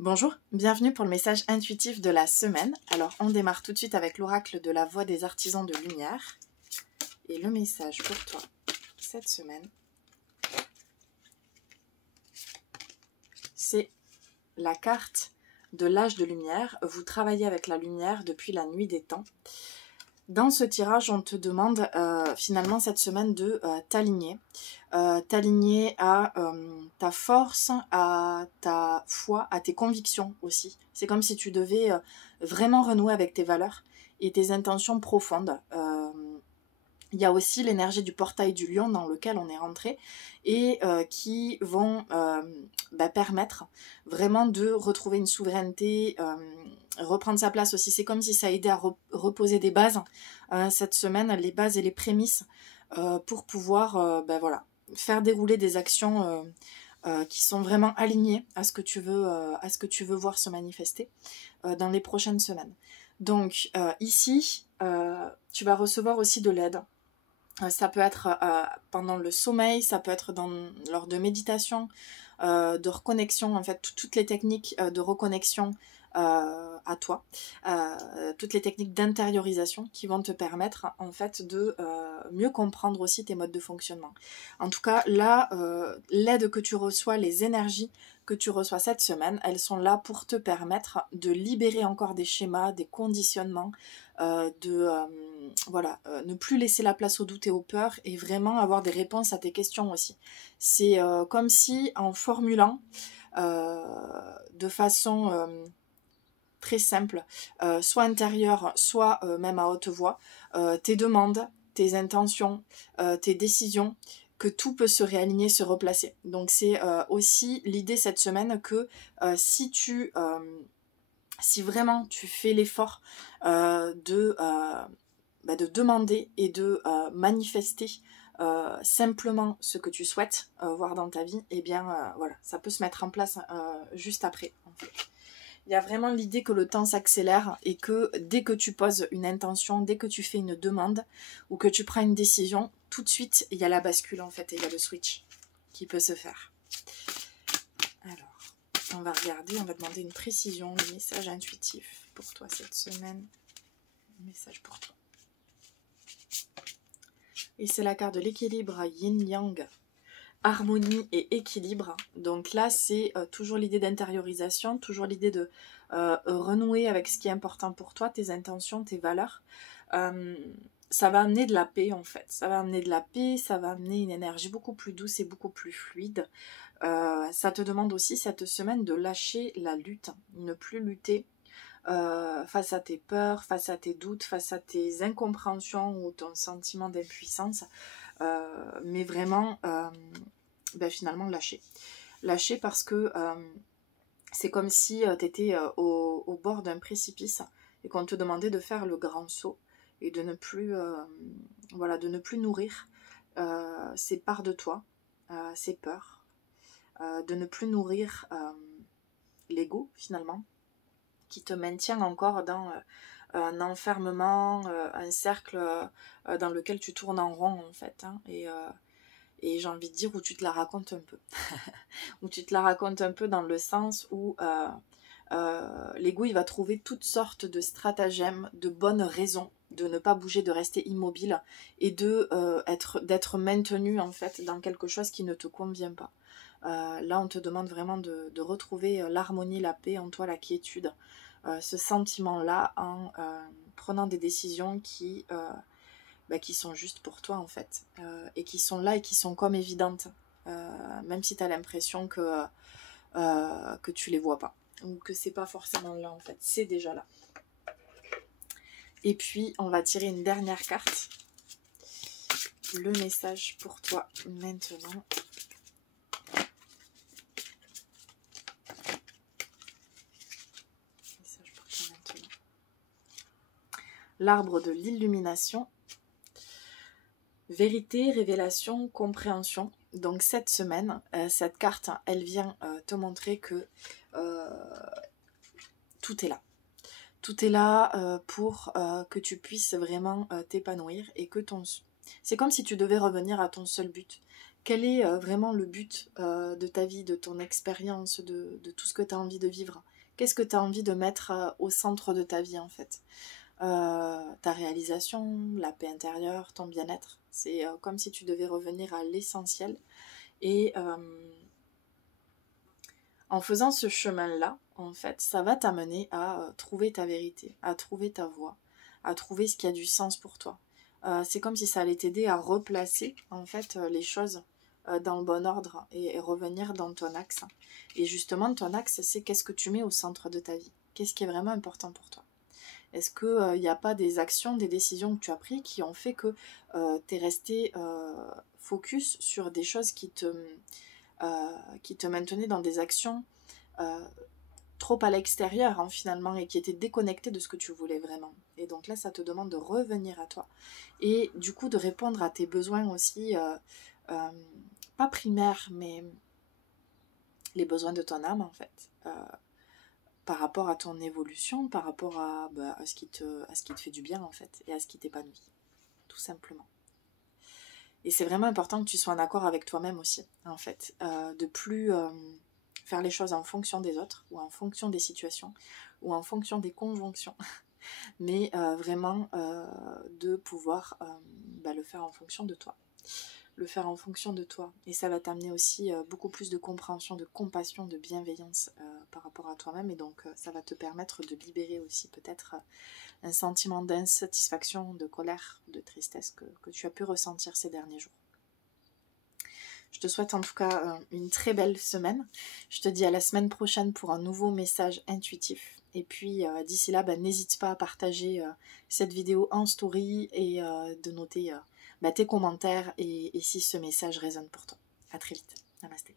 Bonjour, bienvenue pour le message intuitif de la semaine. Alors on démarre tout de suite avec l'oracle de la voix des artisans de lumière. Et le message pour toi cette semaine, c'est la carte de l'âge de lumière. Vous travaillez avec la lumière depuis la nuit des temps. Dans ce tirage, on te demande finalement cette semaine de t'aligner. T'aligner à ta force, à ta foi, à tes convictions aussi. C'est comme si tu devais vraiment renouer avec tes valeurs et tes intentions profondes. Il y a aussi l'énergie du portail du lion dans lequel on est rentré et qui vont permettre vraiment de retrouver une souveraineté, reprendre sa place aussi. C'est comme si ça aidait à reposer des bases cette semaine, les bases et les prémices pour pouvoir faire dérouler des actions qui sont vraiment alignées à ce que tu veux voir se manifester dans les prochaines semaines. Donc ici, tu vas recevoir aussi de l'aide. Ça peut être pendant le sommeil, ça peut être lors de méditation, de reconnexion, en fait, toutes les techniques de reconnexion à toi, toutes les techniques d'intériorisation qui vont te permettre, en fait, de mieux comprendre aussi tes modes de fonctionnement. En tout cas, là, l'aide que tu reçois, les énergies que tu reçois cette semaine, elles sont là pour te permettre de libérer encore des schémas, des conditionnements, ne plus laisser la place au doute et aux peurs et vraiment avoir des réponses à tes questions aussi. C'est comme si en formulant de façon très simple, soit intérieure, soit même à haute voix, tes demandes, tes intentions, tes décisions, que tout peut se réaligner, se replacer. Donc c'est aussi l'idée cette semaine que si vraiment tu fais l'effort de demander et de manifester simplement ce que tu souhaites voir dans ta vie, et bien voilà, ça peut se mettre en place juste après. En fait. Il y a vraiment l'idée que le temps s'accélère et que dès que tu poses une intention, dès que tu fais une demande ou que tu prends une décision, tout de suite il y a la bascule en fait et il y a le switch qui peut se faire. Alors, on va regarder, on va demander une précision, le message intuitif pour toi cette semaine. Message pour toi. Et c'est la carte de l'équilibre yin-yang, harmonie et équilibre. Donc là, c'est toujours l'idée d'intériorisation, toujours l'idée de renouer avec ce qui est important pour toi, tes intentions, tes valeurs. Ça va amener de la paix en fait. Ça va amener de la paix, ça va amener une énergie beaucoup plus douce et beaucoup plus fluide. Ça te demande aussi cette semaine de lâcher la lutte, ne plus lutter face à tes peurs, face à tes doutes, face à tes incompréhensions ou ton sentiment d'impuissance, mais vraiment finalement lâcher. Lâcher parce que c'est comme si tu étais au bord d'un précipice et qu'on te demandait de faire le grand saut et de ne plus, de ne plus nourrir ces parts de toi, ces peurs, de ne plus nourrir l'ego finalement, qui te maintient encore dans un enfermement, un cercle dans lequel tu tournes en rond en fait. Hein, et j'ai envie de dire où tu te la racontes un peu. Où tu te la racontes un peu dans le sens où l'ego il va trouver toutes sortes de stratagèmes, de bonnes raisons de ne pas bouger, de rester immobile et d'être maintenu en fait dans quelque chose qui ne te convient pas. Là on te demande vraiment de retrouver l'harmonie, la paix en toi, la quiétude, ce sentiment-là en prenant des décisions qui sont justes pour toi en fait, et qui sont là et qui sont comme évidentes, même si tu as l'impression que tu les vois pas, ou que c'est pas forcément là en fait, c'est déjà là. Et puis on va tirer une dernière carte, le message pour toi maintenant. L'arbre de l'illumination, vérité, révélation, compréhension. Donc cette semaine, cette carte, elle vient te montrer que tout est là. Tout est là pour que tu puisses vraiment t'épanouir et que c'est comme si tu devais revenir à ton seul but, Quel est vraiment le but de ta vie, de ton expérience, de tout ce que tu as envie de vivre? Qu'est-ce que tu as envie de mettre au centre de ta vie en fait? Ta réalisation, la paix intérieure, ton bien-être. C'est comme si tu devais revenir à l'essentiel. Et en faisant ce chemin-là, en fait, ça va t'amener à trouver ta vérité, à trouver ta voie, à trouver ce qui a du sens pour toi. C'est comme si ça allait t'aider à replacer en fait les choses dans le bon ordre et revenir dans ton axe. Et justement, ton axe, c'est qu'est-ce que tu mets au centre de ta vie? Qu'est-ce qui est vraiment important pour toi? Est-ce qu'il n'y a pas des actions, des décisions que tu as prises qui ont fait que tu es resté focus sur des choses qui te maintenaient dans des actions trop à l'extérieur hein, finalement et qui étaient déconnectées de ce que tu voulais vraiment. Et donc là, ça te demande de revenir à toi et du coup de répondre à tes besoins aussi, pas primaires, mais les besoins de ton âme en fait. Par rapport à ton évolution, par rapport à ce qui te fait du bien en fait, et à ce qui t'épanouit, tout simplement. Et c'est vraiment important que tu sois en accord avec toi-même aussi, en fait, de plus faire les choses en fonction des autres, ou en fonction des situations, ou en fonction des conjonctions, mais vraiment de pouvoir le faire en fonction de toi. Le faire en fonction de toi. Et ça va t'amener aussi beaucoup plus de compréhension, de compassion, de bienveillance par rapport à toi-même. Et donc ça va te permettre de libérer aussi peut-être un sentiment d'insatisfaction, de colère, de tristesse que tu as pu ressentir ces derniers jours. Je te souhaite en tout cas une très belle semaine. Je te dis à la semaine prochaine pour un nouveau message intuitif. Et puis d'ici là, n'hésite pas à partager cette vidéo en story et de noter tes commentaires et si ce message résonne pour toi. À très vite. Namasté.